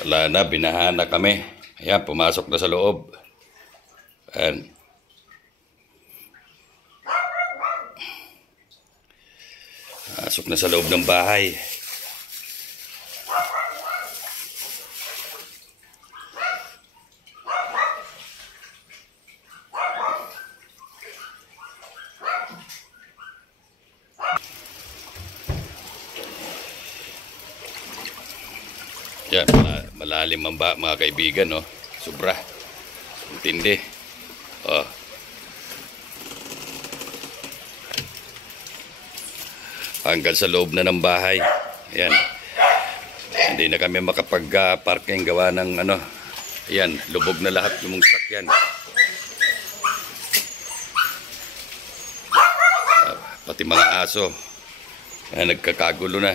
Wala na, binahan na kami. Ayan, pumasok na sa loob. Ayan. Pasok na sa loob ng bahay. Yan, malalim ang mga kaibigan, no? Sobra. Intindi. Oh. Hanggang sa loob na ng bahay. Yan. Hindi na kami makapag-parking gawa ng ano. Yan, lubog na lahat ng sakyan. Pati mga aso. Yan, nagkakagulo na.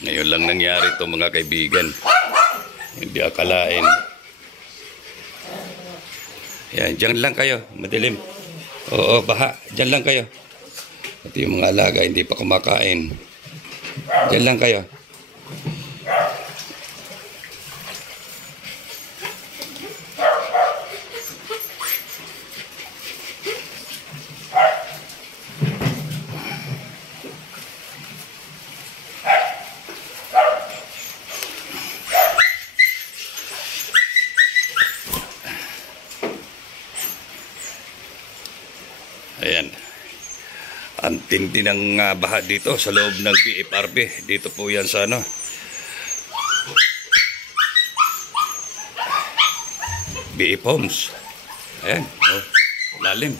Ngayon lang nangyari ito mga kaibigan. Hindi akalain. Yan, dyan lang kayo. Madilim. Oo, baha. Dyan lang kayo. At yung mga alaga hindi pa kumakain. Dyan lang kayo. Ayan. Ang tindi ng baha dito sa loob ng BFRB. Dito po yan sa ano. BF Homes. Ayan. Oh, lalim.